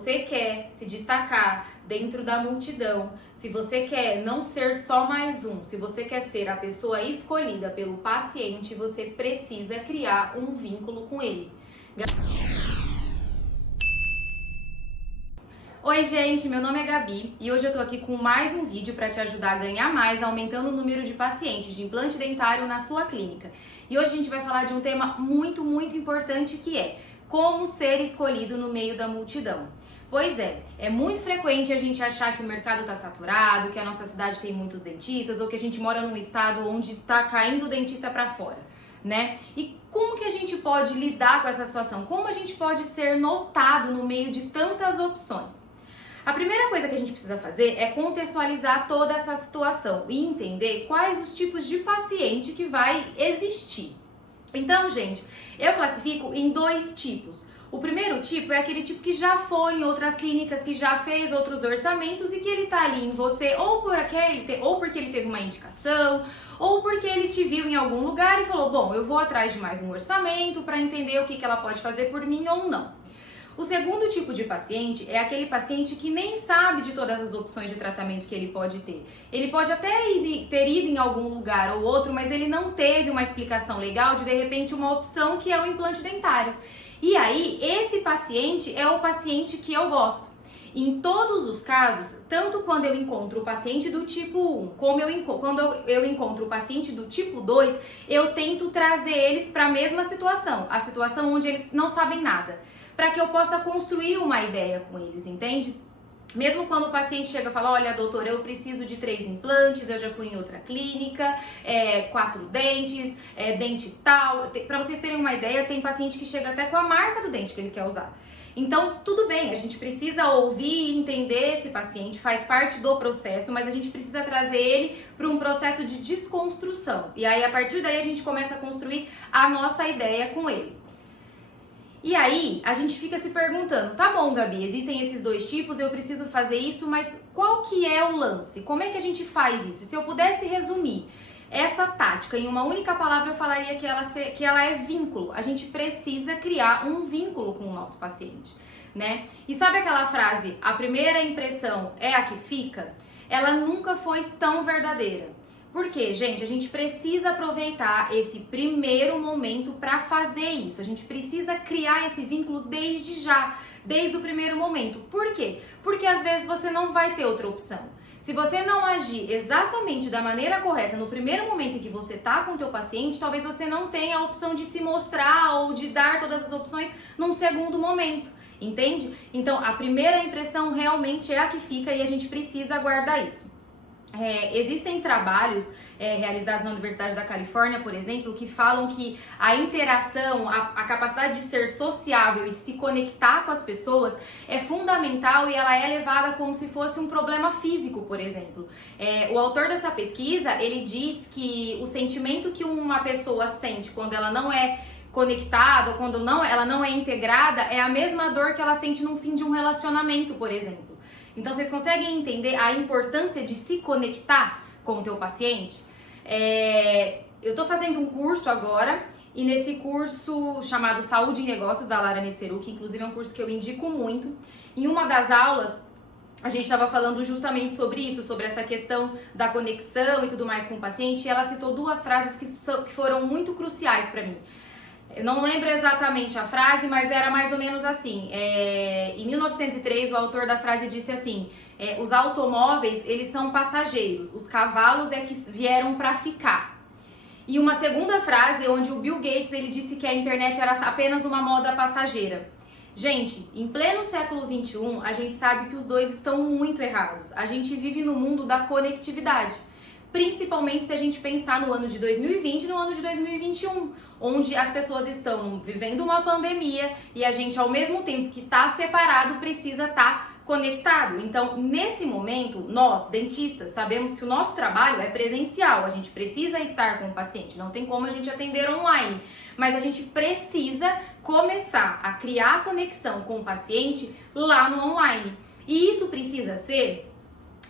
você quer se destacar dentro da multidão, se você quer não ser só mais um, se você quer ser a pessoa escolhida pelo paciente, você precisa criar um vínculo com ele. Oi gente, meu nome é Gabi e hoje eu tô aqui com mais um vídeo para te ajudar a ganhar mais, aumentando o número de pacientes de implante dentário na sua clínica. E hoje a gente vai falar de um tema muito importante, que é como ser escolhido no meio da multidão. Pois é muito frequente a gente achar que o mercado tá saturado, que a nossa cidade tem muitos dentistas ou que a gente mora num estado onde tá caindo o dentista para fora, né? E como que a gente pode lidar com essa situação? Como a gente pode ser notado no meio de tantas opções? A primeira coisa que a gente precisa fazer é contextualizar toda essa situação e entender quais os tipos de paciente que vai existir. Então, gente, eu classifico em dois tipos. O primeiro tipo é aquele tipo que já foi em outras clínicas, que já fez outros orçamentos e que ele tá ali em você ou porque ele teve uma indicação, ou porque ele te viu em algum lugar e falou, bom, eu vou atrás de mais um orçamento para entender o que ela pode fazer por mim ou não. O segundo tipo de paciente é aquele paciente que nem sabe de todas as opções de tratamento que ele pode ter. Ele pode até ter ido em algum lugar ou outro, mas ele não teve uma explicação legal de repente, uma opção que é o implante dentário. E aí, esse paciente é o paciente que eu gosto. Em todos os casos, tanto quando eu encontro o paciente do tipo 1, como quando eu encontro o paciente do tipo 2, eu tento trazer eles para a mesma situação, a situação onde eles não sabem nada, para que eu possa construir uma ideia com eles, entende? Mesmo quando o paciente chega e fala, olha doutor, eu preciso de 3 implantes, eu já fui em outra clínica, 4 dentes, dente tal. Para vocês terem uma ideia, tem paciente que chega até com a marca do dente que ele quer usar. Então, tudo bem, a gente precisa ouvir e entender esse paciente, faz parte do processo, mas a gente precisa trazer ele para um processo de desconstrução. E aí, a partir daí, a gente começa a construir a nossa ideia com ele. E aí, a gente fica se perguntando, tá bom, Gabi, existem esses dois tipos, eu preciso fazer isso, mas qual que é o lance? Como é que a gente faz isso? Se eu pudesse resumir essa tática em uma única palavra, eu falaria que ela é vínculo. A gente precisa criar um vínculo com o nosso paciente, né? E sabe aquela frase, a primeira impressão é a que fica? Ela nunca foi tão verdadeira. Por quê, gente? A gente precisa aproveitar esse primeiro momento para fazer isso. A gente precisa criar esse vínculo desde já, desde o primeiro momento. Por quê? Porque às vezes você não vai ter outra opção. Se você não agir exatamente da maneira correta no primeiro momento em que você tá com o teu paciente, talvez você não tenha a opção de se mostrar ou de dar todas as opções num segundo momento, entende? Então, a primeira impressão realmente é a que fica e a gente precisa guardar isso. Existem trabalhos realizados na Universidade da Califórnia, por exemplo, que falam que a interação, a capacidade de ser sociável e de se conectar com as pessoas é fundamental e ela é levada como se fosse um problema físico, por exemplo. O autor dessa pesquisa, ele diz que o sentimento que uma pessoa sente quando ela não é conectada ou quando ela não é integrada é a mesma dor que ela sente no fim de um relacionamento, por exemplo. Então, vocês conseguem entender a importância de se conectar com o teu paciente? Eu tô fazendo um curso agora, e nesse curso chamado Saúde e Negócios, da Lara Nesteru, que inclusive é um curso que eu indico muito, em uma das aulas, a gente estava falando justamente sobre isso, sobre essa questão da conexão e tudo mais com o paciente, e ela citou 2 frases que foram muito cruciais para mim. Eu não lembro exatamente a frase, mas era mais ou menos assim. Em 1903, o autor da frase disse assim, os automóveis, eles são passageiros, os cavalos é que vieram para ficar. E uma segunda frase, onde o Bill Gates, ele disse que a internet era apenas uma moda passageira. Gente, em pleno século XXI, a gente sabe que os dois estão muito errados. A gente vive no mundo da conectividade. Principalmente se a gente pensar no ano de 2020 e no ano de 2021, onde as pessoas estão vivendo uma pandemia e a gente, ao mesmo tempo que está separado, precisa estar conectado. Então, nesse momento, nós, dentistas, sabemos que o nosso trabalho é presencial, a gente precisa estar com o paciente, não tem como a gente atender online, mas a gente precisa começar a criar a conexão com o paciente lá no online. E isso precisa ser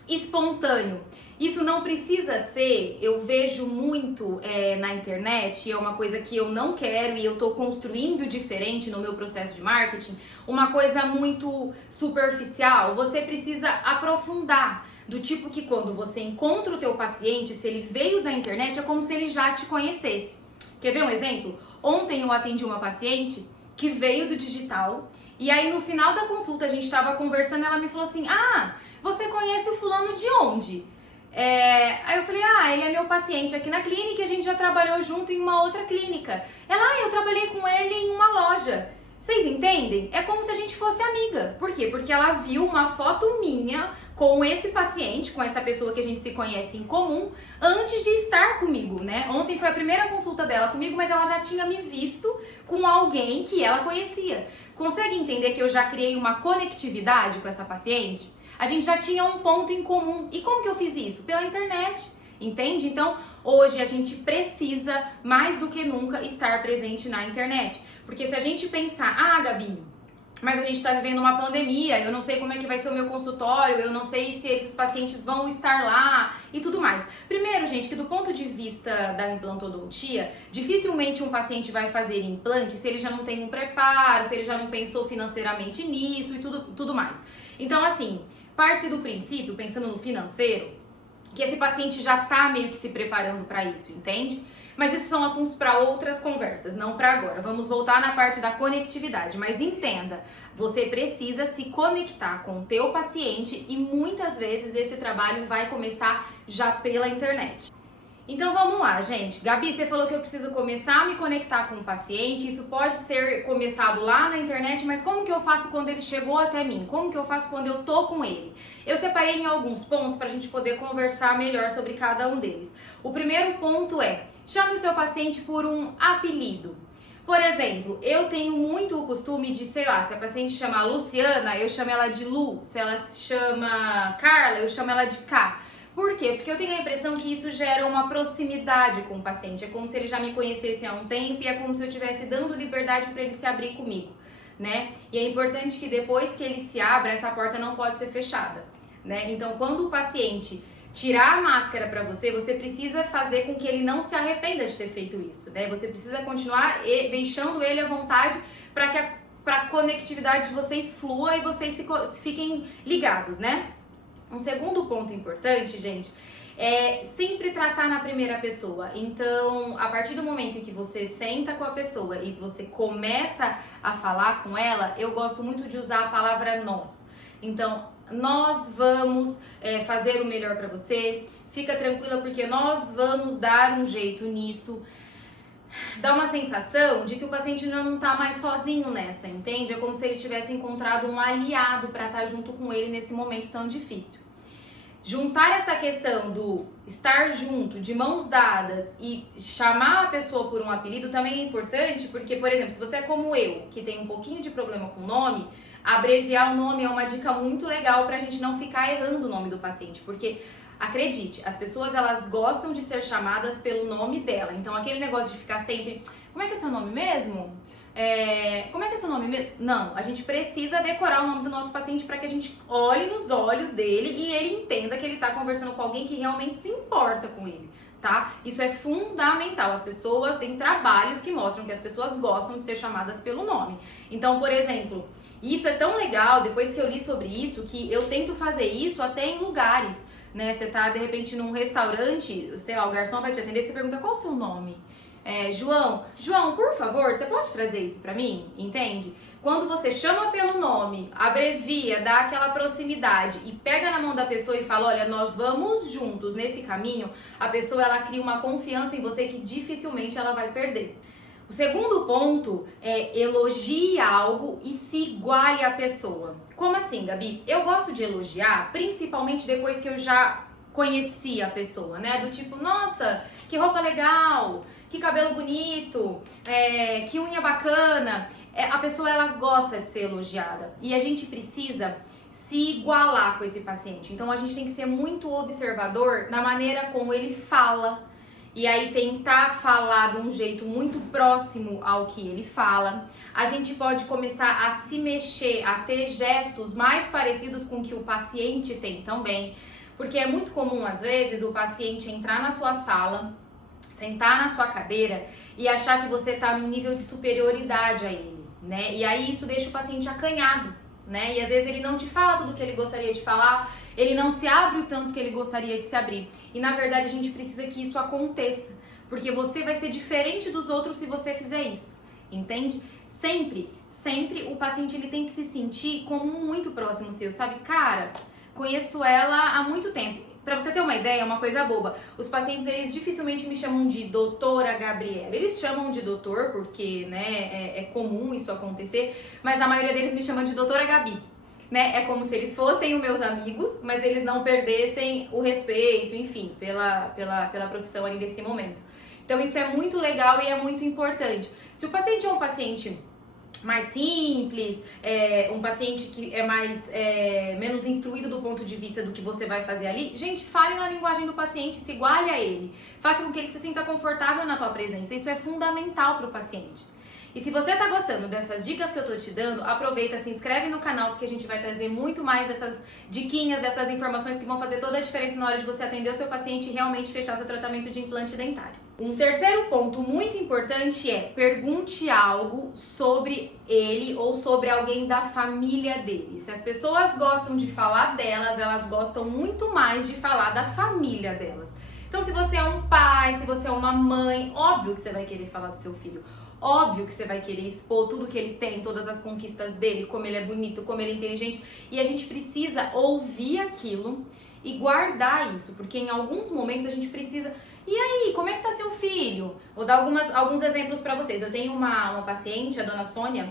espontâneo. Isso não precisa ser, eu vejo muito na internet, é uma coisa que eu não quero e eu tô construindo diferente no meu processo de marketing, uma coisa muito superficial. Você precisa aprofundar, do tipo que quando você encontra o teu paciente, se ele veio da internet, é como se ele já te conhecesse. Quer ver um exemplo? Ontem eu atendi uma paciente que veio do digital e aí no final da consulta a gente estava conversando e ela me falou assim, você conhece o fulano de onde? Aí eu falei, ele é meu paciente aqui na clínica e a gente já trabalhou junto em uma outra clínica. Ela, eu trabalhei com ele em uma loja. Vocês entendem? É como se a gente fosse amiga. Por quê? Porque ela viu uma foto minha com esse paciente, com essa pessoa que a gente se conhece em comum, antes de estar comigo, né? Ontem foi a primeira consulta dela comigo, mas ela já tinha me visto com alguém que ela conhecia. Consegue entender que eu já criei uma conectividade com essa paciente? A gente já tinha um ponto em comum. E como que eu fiz isso? Pela internet, entende? Então, hoje a gente precisa, mais do que nunca, estar presente na internet. Porque se a gente pensar, Gabi, mas a gente tá vivendo uma pandemia, eu não sei como é que vai ser o meu consultório, eu não sei se esses pacientes vão estar lá e tudo mais. Primeiro, gente, que do ponto de vista da implantodontia, dificilmente um paciente vai fazer implante se ele já não tem um preparo, se ele já não pensou financeiramente nisso e tudo mais. Então, assim, parte do princípio, pensando no financeiro, que esse paciente já tá meio que se preparando para isso, entende? Mas isso são assuntos para outras conversas, não para agora. Vamos voltar na parte da conectividade, mas entenda, você precisa se conectar com o teu paciente e muitas vezes esse trabalho vai começar já pela internet. Então vamos lá, gente. Gabi, você falou que eu preciso começar a me conectar com o paciente. Isso pode ser começado lá na internet, mas como que eu faço quando ele chegou até mim? Como que eu faço quando eu tô com ele? Eu separei em alguns pontos para a gente poder conversar melhor sobre cada um deles. O primeiro ponto é, chame o seu paciente por um apelido. Por exemplo, eu tenho muito o costume de, sei lá, se a paciente chama Luciana, eu chamo ela de Lu. Se ela se chama Carla, eu chamo ela de K. Por quê? Porque eu tenho a impressão que isso gera uma proximidade com o paciente. É como se ele já me conhecesse há um tempo e é como se eu estivesse dando liberdade para ele se abrir comigo, né? E é importante que depois que ele se abra, essa porta não pode ser fechada, né? Então, quando o paciente tirar a máscara para você, você precisa fazer com que ele não se arrependa de ter feito isso, né? Você precisa continuar deixando ele à vontade para que a conectividade de vocês flua e vocês fiquem ligados, né? Um segundo ponto importante, gente, é sempre tratar na primeira pessoa. Então, a partir do momento em que você senta com a pessoa e você começa a falar com ela, eu gosto muito de usar a palavra nós. Então, nós vamos fazer o melhor para você, fica tranquila porque nós vamos dar um jeito nisso. Dá uma sensação de que o paciente não tá mais sozinho nessa, entende? É como se ele tivesse encontrado um aliado para estar junto com ele nesse momento tão difícil. Juntar essa questão do estar junto, de mãos dadas e chamar a pessoa por um apelido também é importante, porque, por exemplo, se você é como eu, que tem um pouquinho de problema com o nome, abreviar o nome é uma dica muito legal pra gente não ficar errando o nome do paciente, porque acredite, as pessoas elas gostam de ser chamadas pelo nome dela. Então aquele negócio de ficar sempre, como é que é seu nome mesmo? Como é que é seu nome mesmo? Não, a gente precisa decorar o nome do nosso paciente para que a gente olhe nos olhos dele e ele entenda que ele tá conversando com alguém que realmente se importa com ele, tá? Isso é fundamental. As pessoas têm trabalhos que mostram que as pessoas gostam de ser chamadas pelo nome. Então, por exemplo, isso é tão legal, depois que eu li sobre isso, que eu tento fazer isso até em lugares, né? Você tá, de repente, num restaurante, sei lá, o garçom vai te atender, você pergunta qual o seu nome? João, por favor, você pode trazer isso pra mim? Entende? Quando você chama pelo nome, abrevia, dá aquela proximidade e pega na mão da pessoa e fala, olha, nós vamos juntos nesse caminho, a pessoa ela cria uma confiança em você que dificilmente ela vai perder. O segundo ponto é elogie algo e se iguale à pessoa. Como assim, Gabi? Eu gosto de elogiar, principalmente depois que eu já conheci a pessoa, né? Do tipo, nossa, que roupa legal, que cabelo bonito, que unha bacana. A pessoa, ela gosta de ser elogiada e a gente precisa se igualar com esse paciente. Então, a gente tem que ser muito observador na maneira como ele fala e aí tentar falar de um jeito muito próximo ao que ele fala. A gente pode começar a se mexer, a ter gestos mais parecidos com o que o paciente tem também. Porque é muito comum, às vezes, o paciente entrar na sua sala, sentar na sua cadeira e achar que você está num nível de superioridade a ele, né? E aí isso deixa o paciente acanhado, né? E às vezes ele não te fala tudo o que ele gostaria de falar, ele não se abre o tanto que ele gostaria de se abrir. E na verdade a gente precisa que isso aconteça, porque você vai ser diferente dos outros se você fizer isso, entende? Sempre o paciente ele tem que se sentir como muito próximo seu, sabe? Cara, conheço ela há muito tempo. Pra você ter uma ideia, uma coisa boba, os pacientes, eles dificilmente me chamam de doutora Gabriela. Eles chamam de doutor porque, né, é comum isso acontecer, mas a maioria deles me chamam de doutora Gabi, né? É como se eles fossem os meus amigos, mas eles não perdessem o respeito, enfim, pela profissão ali nesse momento. Então isso é muito legal e é muito importante. Se o paciente é um paciente mais simples, um paciente que é menos instruído do ponto de vista do que você vai fazer ali, gente, fale na linguagem do paciente, se iguale a ele, faça com que ele se sinta confortável na tua presença, isso é fundamental para o paciente. E se você tá gostando dessas dicas que eu tô te dando, aproveita, se inscreve no canal, porque a gente vai trazer muito mais dessas diquinhas, dessas informações que vão fazer toda a diferença na hora de você atender o seu paciente e realmente fechar o seu tratamento de implante dentário. Um terceiro ponto muito importante é pergunte algo sobre ele ou sobre alguém da família dele. Se as pessoas gostam de falar delas, elas gostam muito mais de falar da família delas. Então, se você é um pai, se você é uma mãe, óbvio que você vai querer falar do seu filho. Óbvio que você vai querer expor tudo que ele tem, todas as conquistas dele, como ele é bonito, como ele é inteligente. E a gente precisa ouvir aquilo e guardar isso, porque em alguns momentos a gente precisa... E aí, como é que tá seu filho? Vou dar alguns exemplos pra vocês. Eu tenho uma paciente, a dona Sônia,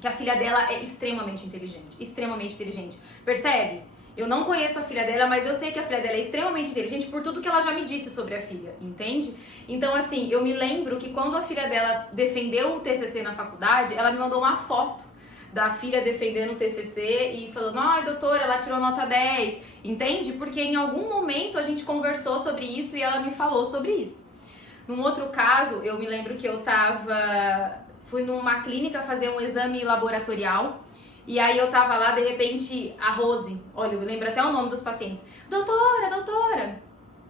que a filha dela é extremamente inteligente. Extremamente inteligente. Percebe? Eu não conheço a filha dela, mas eu sei que a filha dela é extremamente inteligente por tudo que ela já me disse sobre a filha, entende? Então, assim, eu me lembro que quando a filha dela defendeu o TCC na faculdade, ela me mandou uma foto da filha defendendo o TCC e falando, ai, doutora, ela tirou nota 10, entende? Porque em algum momento a gente conversou sobre isso e ela me falou sobre isso. Num outro caso, eu me lembro que fui numa clínica fazer um exame laboratorial. E aí eu tava lá, de repente, a Rose, olha, eu lembro até o nome dos pacientes. Doutora,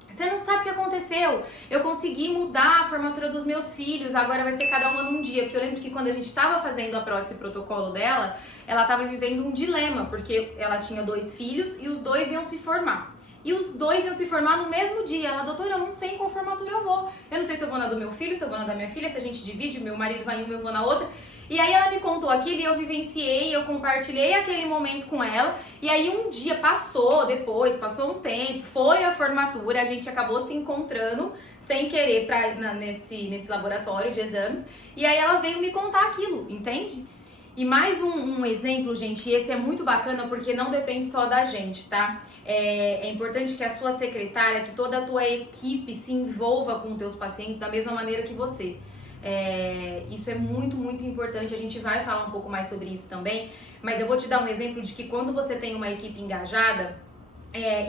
você não sabe o que aconteceu. Eu consegui mudar a formatura dos meus filhos, agora vai ser cada uma num dia. Porque eu lembro que quando a gente tava fazendo a prótese protocolo dela, ela tava vivendo um dilema, porque ela tinha 2 filhos e os 2 iam se formar. E os 2 iam se formar no mesmo dia. Ela, doutora, eu não sei em qual formatura eu vou. Eu não sei se eu vou na do meu filho, se eu vou na da minha filha, se a gente divide, meu marido vai em uma, eu vou na outra. E aí ela me contou aquilo e eu vivenciei, eu compartilhei aquele momento com ela. E aí um dia passou um tempo, foi a formatura, a gente acabou se encontrando sem querer nesse laboratório de exames. E aí ela veio me contar aquilo, entende? E mais um exemplo, gente, esse é muito bacana porque não depende só da gente, tá? É importante que a sua secretária, que toda a tua equipe se envolva com os teus pacientes da mesma maneira que você. Isso é muito, muito importante, a gente vai falar um pouco mais sobre isso também, mas eu vou te dar um exemplo de que quando você tem uma equipe engajada,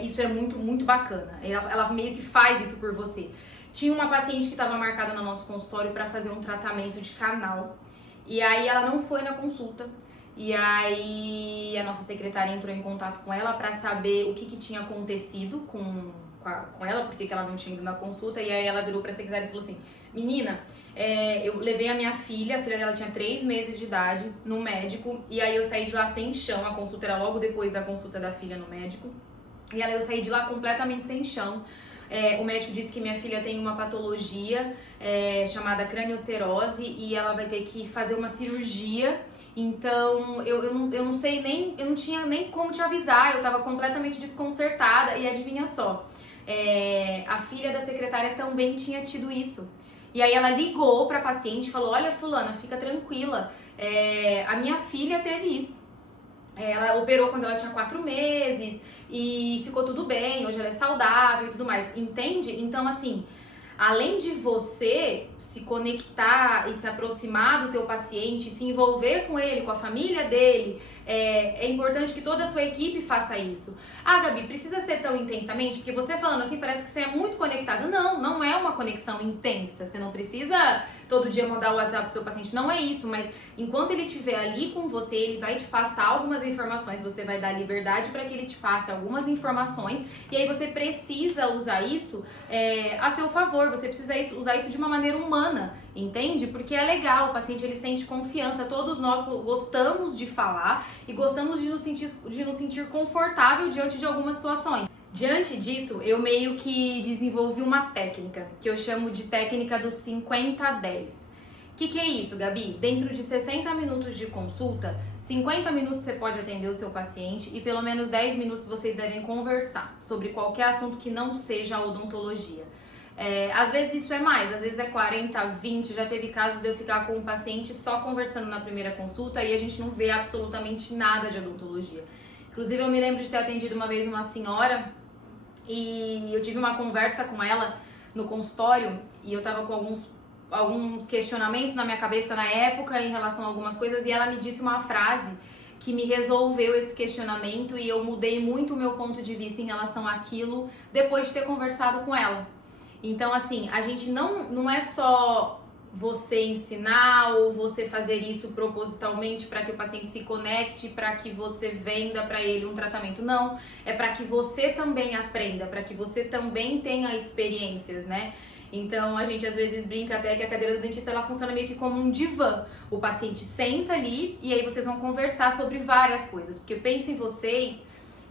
isso é muito, muito bacana, ela meio que faz isso por você. Tinha uma paciente que estava marcada no nosso consultório para fazer um tratamento de canal, e aí ela não foi na consulta, e aí a nossa secretária entrou em contato com ela para saber o que tinha acontecido com ela, porque que ela não tinha ido na consulta, e aí ela virou pra secretária e falou assim, menina, eu levei a minha filha, a filha dela tinha 3 meses de idade, no médico, e aí eu saí de lá sem chão, a consulta era logo depois da consulta da filha no médico, e aí eu saí de lá completamente sem chão. O médico disse que minha filha tem uma patologia chamada craniosterose e ela vai ter que fazer uma cirurgia. Então, eu não sei nem, eu não tinha nem como te avisar, eu tava completamente desconcertada e adivinha só, a filha da secretária também tinha tido isso. E aí ela ligou pra paciente e falou, olha fulana, fica tranquila, a minha filha teve isso. Ela operou quando ela tinha 4 meses e ficou tudo bem, hoje ela é saudável e tudo mais, entende? Então, assim, além de você se conectar e se aproximar do teu paciente, se envolver com ele, com a família dele, é importante que toda a sua equipe faça isso. Ah, Gabi, precisa ser tão intensamente? Porque você falando assim parece que você é muito conectada. Não, não é uma conexão intensa. Você não precisa todo dia mandar o WhatsApp pro seu paciente. Não é isso, mas enquanto ele estiver ali com você, ele vai te passar algumas informações. Você vai dar liberdade para que ele te passe algumas informações. E aí você precisa usar isso a seu favor. Você precisa usar isso de uma maneira humana, entende? Porque é legal, o paciente ele sente confiança. Todos nós gostamos de falar e gostamos de nos sentir confortável diante de algumas situações. Diante disso, eu meio que desenvolvi uma técnica, que eu chamo de técnica dos 50-10. O que é isso, Gabi? Dentro de 60 minutos de consulta, 50 minutos você pode atender o seu paciente e pelo menos 10 minutos vocês devem conversar sobre qualquer assunto que não seja a odontologia. Às vezes isso é mais, às vezes é 40, 20, já teve casos de eu ficar com o paciente só conversando na primeira consulta e a gente não vê absolutamente nada de odontologia. Inclusive eu me lembro de ter atendido uma vez uma senhora e eu tive uma conversa com ela no consultório e eu tava com alguns questionamentos na minha cabeça na época em relação a algumas coisas e ela me disse uma frase que me resolveu esse questionamento e eu mudei muito o meu ponto de vista em relação àquilo depois de ter conversado com ela. Então, assim, a gente não é só você ensinar ou você fazer isso propositalmente para que o paciente se conecte, para que você venda para ele um tratamento. Não, é para que você também aprenda, para que você também tenha experiências, né? Então, a gente às vezes brinca até que a cadeira do dentista ela funciona meio que como um divã. O paciente senta ali e aí vocês vão conversar sobre várias coisas. Porque pensem vocês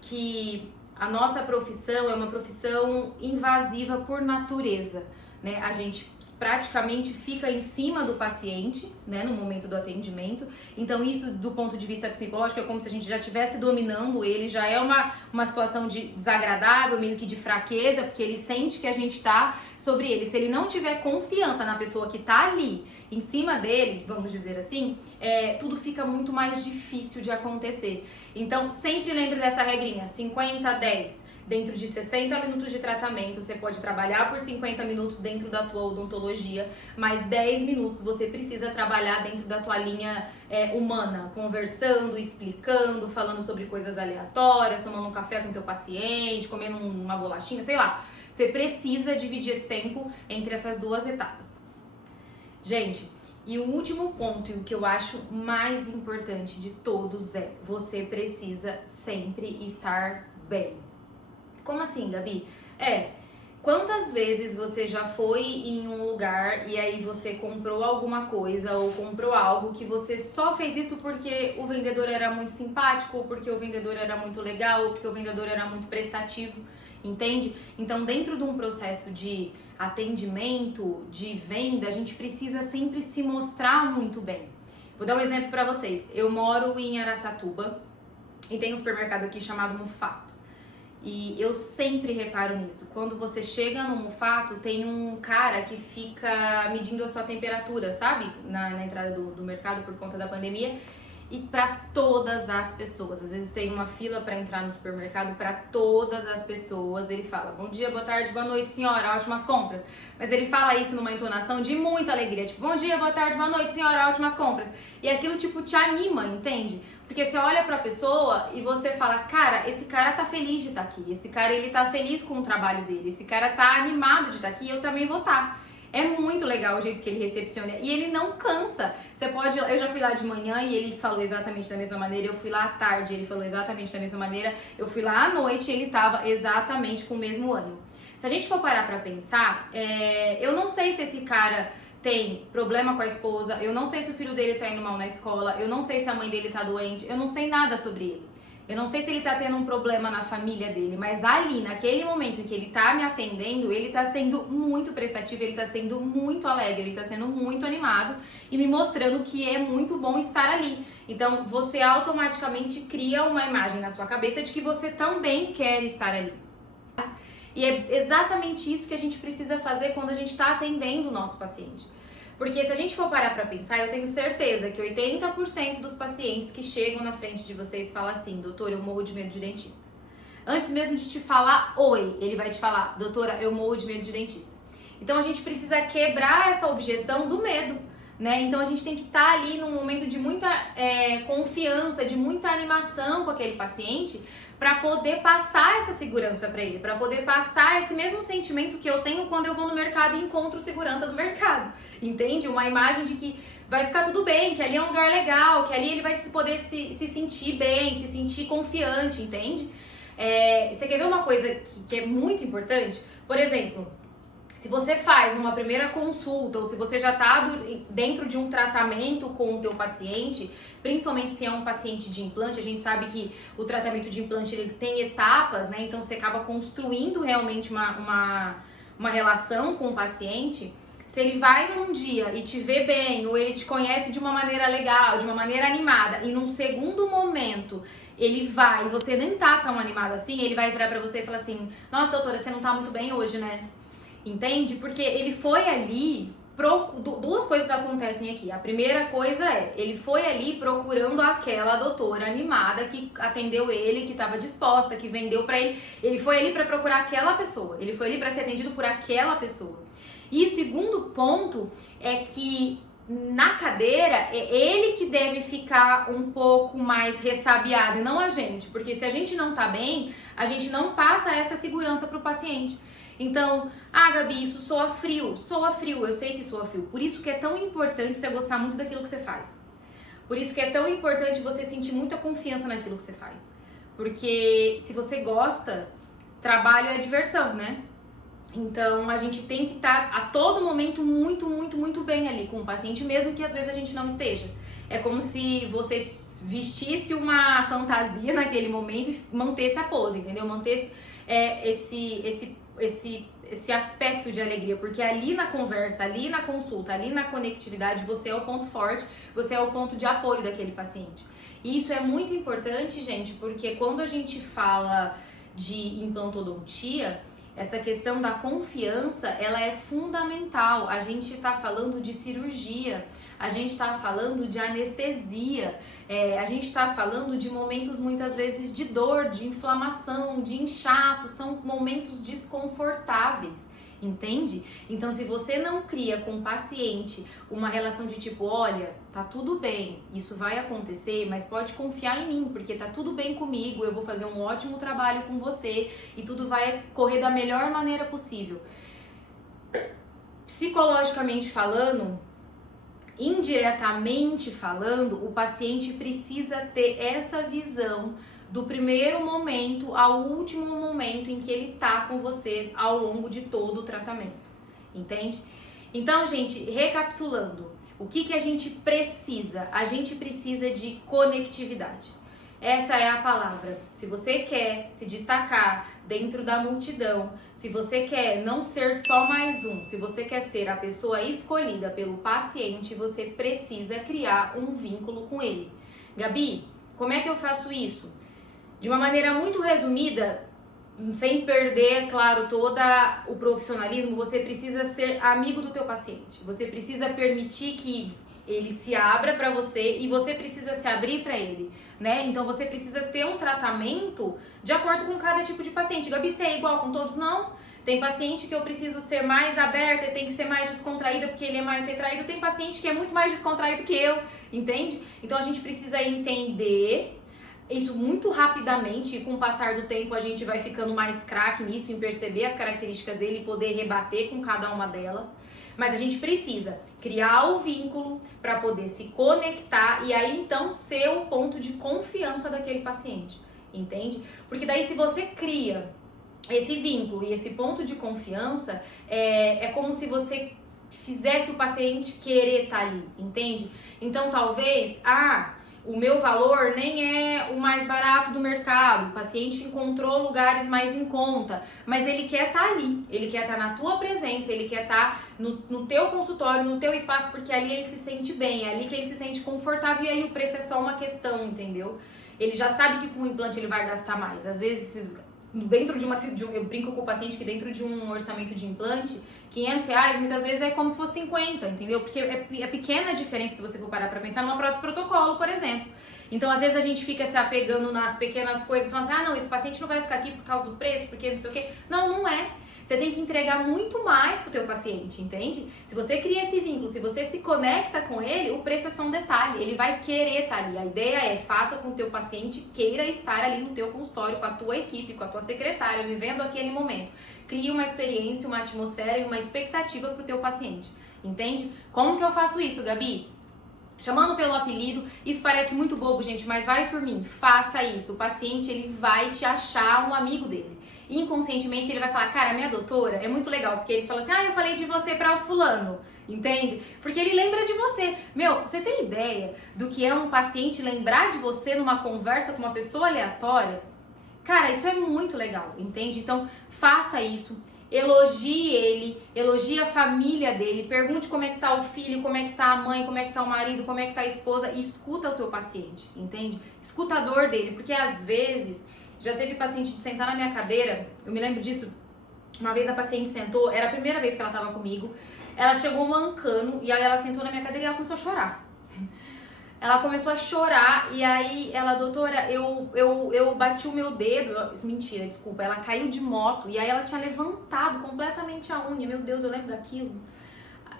que a nossa profissão é uma profissão invasiva por natureza, né? A gente praticamente fica em cima do paciente, né, no momento do atendimento. Então isso, do ponto de vista psicológico, é como se a gente já estivesse dominando ele, já é uma situação desagradável, meio que de fraqueza, porque ele sente que a gente tá sobre ele. Se ele não tiver confiança na pessoa que tá ali, em cima dele, vamos dizer assim, tudo fica muito mais difícil de acontecer. Então, sempre lembre dessa regrinha, 50-10. Dentro de 60 minutos de tratamento, você pode trabalhar por 50 minutos dentro da tua odontologia, mas 10 minutos você precisa trabalhar dentro da tua linha humana, conversando, explicando, falando sobre coisas aleatórias, tomando um café com o teu paciente, comendo uma bolachinha, sei lá. Você precisa dividir esse tempo entre essas duas etapas. Gente, e o último ponto, e o que eu acho mais importante de todos é: você precisa sempre estar bem. Como assim, Gabi? Quantas vezes você já foi em um lugar e aí você comprou alguma coisa ou comprou algo que você só fez isso porque o vendedor era muito simpático, ou porque o vendedor era muito legal, ou porque o vendedor era muito prestativo, entende? Então, dentro de um processo de atendimento, de venda, a gente precisa sempre se mostrar muito bem. Vou dar um exemplo pra vocês. Eu moro em Araçatuba e tem um supermercado aqui chamado Mufato. E eu sempre reparo nisso. Quando você chega no Mufato, tem um cara que fica medindo a sua temperatura, sabe? Na entrada do mercado por conta da pandemia. E para todas as pessoas. Às vezes tem uma fila para entrar no supermercado, para todas as pessoas. Ele fala: bom dia, boa tarde, boa noite, senhora, ótimas compras. Mas ele fala isso numa entonação de muita alegria. Tipo, bom dia, boa tarde, boa noite, senhora, ótimas compras. E aquilo, tipo, te anima, entende? Porque você olha pra pessoa e você fala: cara, esse cara tá feliz de estar aqui. Esse cara, ele tá feliz com o trabalho dele. Esse cara tá animado de estar aqui e eu também vou estar. É muito legal o jeito que ele recepciona. E ele não cansa. Você pode... Eu já fui lá de manhã e ele falou exatamente da mesma maneira. Eu fui lá à tarde e ele falou exatamente da mesma maneira. Eu fui lá à noite e ele tava exatamente com o mesmo ânimo. Se a gente for parar pra pensar, eu não sei se esse cara tem problema com a esposa, eu não sei se o filho dele tá indo mal na escola, eu não sei se a mãe dele tá doente, eu não sei nada sobre ele. Eu não sei se ele tá tendo um problema na família dele, mas ali, naquele momento em que ele tá me atendendo, ele tá sendo muito prestativo, ele tá sendo muito alegre, ele tá sendo muito animado e me mostrando que é muito bom estar ali. Então, você automaticamente cria uma imagem na sua cabeça de que você também quer estar ali. E é exatamente isso que a gente precisa fazer quando a gente tá atendendo o nosso paciente. Porque se a gente for parar pra pensar, eu tenho certeza que 80% dos pacientes que chegam na frente de vocês falam assim: doutor, eu morro de medo de dentista. Antes mesmo de te falar oi, ele vai te falar: doutora, eu morro de medo de dentista. Então a gente precisa quebrar essa objeção do medo, né? Então a gente tem que estar ali num momento de muita confiança, de muita animação com aquele paciente, para poder passar essa segurança para ele, para poder passar esse mesmo sentimento que eu tenho quando eu vou no mercado e encontro segurança do mercado, entende? Uma imagem de que vai ficar tudo bem, que ali é um lugar legal, que ali ele vai poder se sentir bem, se sentir confiante, entende? Você quer ver uma coisa que é muito importante? Por exemplo, se você faz numa primeira consulta ou se você já está dentro de um tratamento com o teu paciente, principalmente se é um paciente de implante, a gente sabe que o tratamento de implante ele tem etapas, né? Então você acaba construindo realmente uma relação com o paciente. Se ele vai num dia e te vê bem, ou ele te conhece de uma maneira legal, de uma maneira animada, e num segundo momento ele vai e você nem tá tão animada assim, ele vai virar pra você e falar assim: nossa, doutora, você não tá muito bem hoje, né? Entende? Porque ele foi ali, duas coisas acontecem aqui. A primeira coisa ele foi ali procurando aquela doutora animada que atendeu ele, que estava disposta, que vendeu pra ele. Ele foi ali pra procurar aquela pessoa, ele foi ali pra ser atendido por aquela pessoa. E o segundo ponto é que na cadeira é ele que deve ficar um pouco mais ressabiado e não a gente, porque se a gente não tá bem, a gente não passa essa segurança pro paciente. Então, Gabi, isso soa frio, eu sei que soa frio. Por isso que é tão importante você gostar muito daquilo que você faz. Por isso que é tão importante você sentir muita confiança naquilo que você faz. Porque se você gosta, trabalho é diversão, né? Então, a gente tem que estar a todo momento muito, muito, muito bem ali com o paciente, mesmo que às vezes a gente não esteja. É como se você vestisse uma fantasia naquele momento e mantesse a pose, entendeu? Mantesse esse aspecto de alegria, porque ali na conversa, ali na consulta, ali na conectividade, você é o ponto forte, você é o ponto de apoio daquele paciente. E isso é muito importante, gente, porque quando a gente fala de implantodontia, essa questão da confiança, ela é fundamental. A gente está falando de cirurgia, a gente está falando de anestesia, a gente está falando de momentos muitas vezes de dor, de inflamação, de inchaço, são momentos desconfortáveis, entende? Então, se você não cria com o paciente uma relação de tipo, olha, tá tudo bem, isso vai acontecer, mas pode confiar em mim, porque tá tudo bem comigo, eu vou fazer um ótimo trabalho com você e tudo vai correr da melhor maneira possível. Psicologicamente falando, indiretamente falando, o paciente precisa ter essa visão do primeiro momento ao último momento em que ele tá com você ao longo de todo o tratamento, entende? Então, gente, recapitulando, o que a gente precisa? A gente precisa de conectividade. Essa é a palavra. Se você quer se destacar dentro da multidão, se você quer não ser só mais um, se você quer ser a pessoa escolhida pelo paciente, você precisa criar um vínculo com ele. Gabi, como é que eu faço isso? De uma maneira muito resumida, sem perder, claro, todo o profissionalismo, você precisa ser amigo do teu paciente. Você precisa permitir que ele se abra para você e você precisa se abrir para ele, né? Então você precisa ter um tratamento de acordo com cada tipo de paciente. Gabi, você é igual com todos? Não. Tem paciente que eu preciso ser mais aberta e tem que ser mais descontraída porque ele é mais retraído. Tem paciente que é muito mais descontraído que eu, entende? Então a gente precisa entender isso muito rapidamente e com o passar do tempo a gente vai ficando mais craque nisso, em perceber as características dele e poder rebater com cada uma delas. Mas a gente precisa criar o vínculo para poder se conectar e aí então ser o ponto de confiança daquele paciente, entende? Porque daí se você cria esse vínculo e esse ponto de confiança, é como se você fizesse o paciente querer estar ali, entende? Então talvez, o meu valor nem é o mais barato do mercado, o paciente encontrou lugares mais em conta, mas ele quer estar ali, ele quer estar na tua presença, ele quer estar no teu consultório, no teu espaço, porque ali ele se sente bem, é ali que ele se sente confortável e aí o preço é só uma questão, entendeu? Ele já sabe que com o implante ele vai gastar mais, às vezes dentro eu brinco com o paciente que dentro de um orçamento de implante, R$500 muitas vezes é como se fosse 50, entendeu? Porque é pequena a diferença se você for parar pra pensar numa prótese protocolo, por exemplo. Então, às vezes a gente fica se apegando nas pequenas coisas, falando assim, não, esse paciente não vai ficar aqui por causa do preço, porque não sei o quê. Não é. Você tem que entregar muito mais pro teu paciente, entende? Se você cria esse vínculo, se você se conecta com ele, o preço é só um detalhe, ele vai querer estar ali. A ideia é, faça com que o teu paciente queira estar ali no teu consultório, com a tua equipe, com a tua secretária, vivendo aquele momento. Crie uma experiência, uma atmosfera e uma expectativa pro teu paciente, entende? Como que eu faço isso, Gabi? Chamando pelo apelido, isso parece muito bobo, gente, mas vai por mim, faça isso. O paciente, ele vai te achar um amigo dele. Inconscientemente, ele vai falar, cara, minha doutora é muito legal, porque eles falam assim, eu falei de você pra o fulano, entende? Porque ele lembra de você. Meu, você tem ideia do que é um paciente lembrar de você numa conversa com uma pessoa aleatória? Cara, isso é muito legal, entende? Então, faça isso. Elogie ele, elogie a família dele, pergunte como é que tá o filho, como é que tá a mãe, como é que tá o marido, como é que tá a esposa, e escuta o teu paciente, entende? Escuta a dor dele, porque às vezes, já teve paciente de sentar na minha cadeira, eu me lembro disso, uma vez a paciente sentou, era a primeira vez que ela tava comigo, ela chegou mancando, e aí ela sentou na minha cadeira e ela começou a chorar. Ela começou a chorar e aí ela, doutora, eu bati o meu dedo, mentira, desculpa, ela caiu de moto e aí ela tinha levantado completamente a unha, meu Deus, eu lembro daquilo.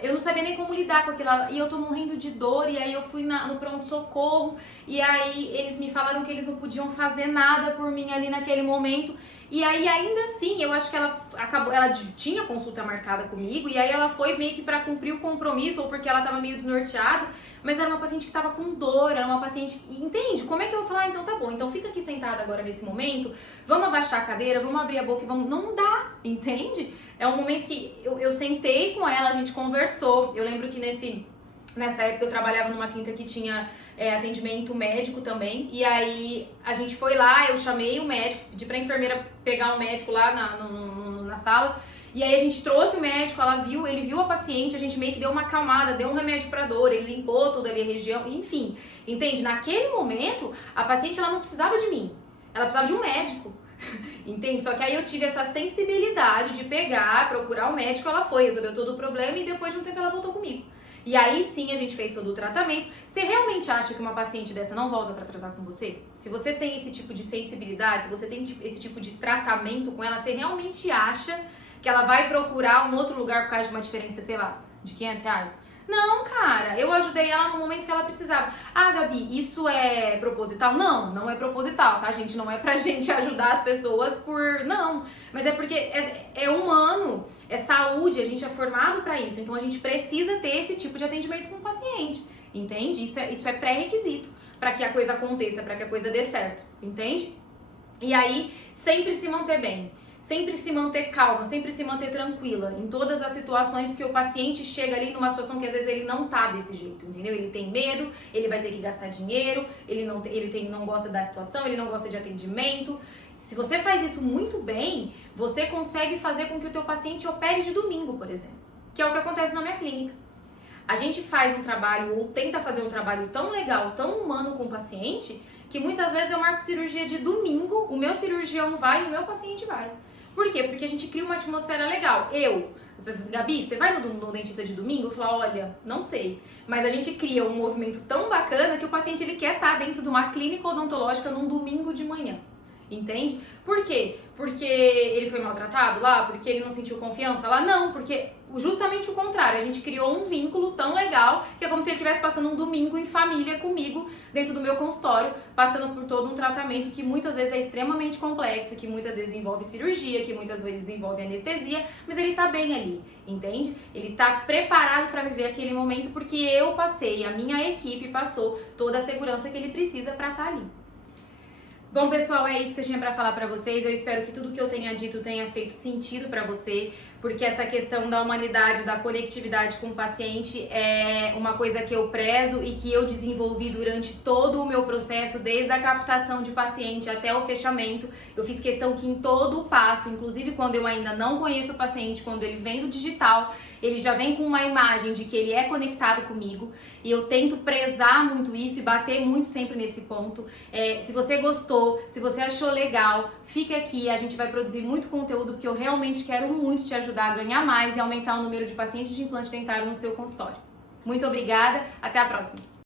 Eu não sabia nem como lidar com aquilo e eu tô morrendo de dor e aí eu fui no pronto-socorro e aí eles me falaram que eles não podiam fazer nada por mim ali naquele momento. E aí ainda assim, eu acho que ela tinha consulta marcada comigo e aí ela foi meio que pra cumprir o compromisso ou porque ela tava meio desnorteada, mas era uma paciente que tava com dor, era uma paciente, entende? Como é que eu vou falar? Então tá bom, então fica aqui sentada agora nesse momento, vamos abaixar a cadeira, vamos abrir a boca e vamos... Não dá, entende? É um momento que eu sentei com ela, a gente conversou, eu lembro que nessa época eu trabalhava numa clínica que tinha atendimento médico também, e aí a gente foi lá, eu chamei o médico, pedi pra enfermeira pegar o médico lá nas salas, e aí a gente trouxe o médico, ele viu a paciente, a gente meio que deu uma acalmada, deu um remédio pra dor, ele limpou toda ali a região, enfim, entende? Naquele momento, a paciente ela não precisava de mim, ela precisava de um médico. Entende? Só que aí eu tive essa sensibilidade de pegar, procurar o médico, ela foi, resolveu todo o problema e depois de um tempo ela voltou comigo. E aí sim a gente fez todo o tratamento. Você realmente acha que uma paciente dessa não volta pra tratar com você? Se você tem esse tipo de sensibilidade, se você tem esse tipo de tratamento com ela, você realmente acha que ela vai procurar um outro lugar por causa de uma diferença, sei lá, de R$500? Não, cara, eu ajudei ela no momento que ela precisava. Ah, Gabi, isso é proposital? Não, não é proposital, tá, gente? Não é pra gente ajudar as pessoas por... Não, mas é porque é humano, é saúde, a gente é formado pra isso. Então a gente precisa ter esse tipo de atendimento com o paciente, entende? Isso é pré-requisito pra que a coisa aconteça, pra que a coisa dê certo, entende? E aí, sempre se manter bem. Sempre se manter calma, sempre se manter tranquila em todas as situações, porque o paciente chega ali numa situação que às vezes ele não tá desse jeito, entendeu? Ele tem medo, ele vai ter que gastar dinheiro, ele não gosta da situação, ele não gosta de atendimento. Se você faz isso muito bem, você consegue fazer com que o teu paciente opere de domingo, por exemplo, que é o que acontece na minha clínica. A gente faz um trabalho ou tenta fazer um trabalho tão legal, tão humano com o paciente, que muitas vezes eu marco cirurgia de domingo, o meu cirurgião vai e o meu paciente vai. Por quê? Porque a gente cria uma atmosfera legal. As pessoas, Gabi, você vai no dentista de domingo? Eu falo, olha, não sei. Mas a gente cria um movimento tão bacana que o paciente ele quer estar dentro de uma clínica odontológica num domingo de manhã. Entende? Por quê? Porque ele foi maltratado lá? Porque ele não sentiu confiança lá? Não, porque justamente o contrário. A gente criou um vínculo tão legal que é como se ele estivesse passando um domingo em família comigo dentro do meu consultório, passando por todo um tratamento que muitas vezes é extremamente complexo, que muitas vezes envolve cirurgia, que muitas vezes envolve anestesia, mas ele tá bem ali, entende? Ele tá preparado para viver aquele momento porque eu passei, a minha equipe passou toda a segurança que ele precisa para estar ali. Bom, pessoal, é isso que eu tinha pra falar pra vocês. Eu espero que tudo que eu tenha dito tenha feito sentido pra você, porque essa questão da humanidade, da conectividade com o paciente é uma coisa que eu prezo e que eu desenvolvi durante todo o meu processo, desde a captação de paciente até o fechamento. Eu fiz questão que em todo o passo, inclusive quando eu ainda não conheço o paciente, quando ele vem do digital, ele já vem com uma imagem de que ele é conectado comigo, e eu tento prezar muito isso e bater muito sempre nesse ponto. Se você gostou, se você achou legal, fique aqui, a gente vai produzir muito conteúdo, porque eu realmente quero muito te ajudar a ganhar mais e aumentar o número de pacientes de implante dentário no seu consultório. Muito obrigada, até a próxima!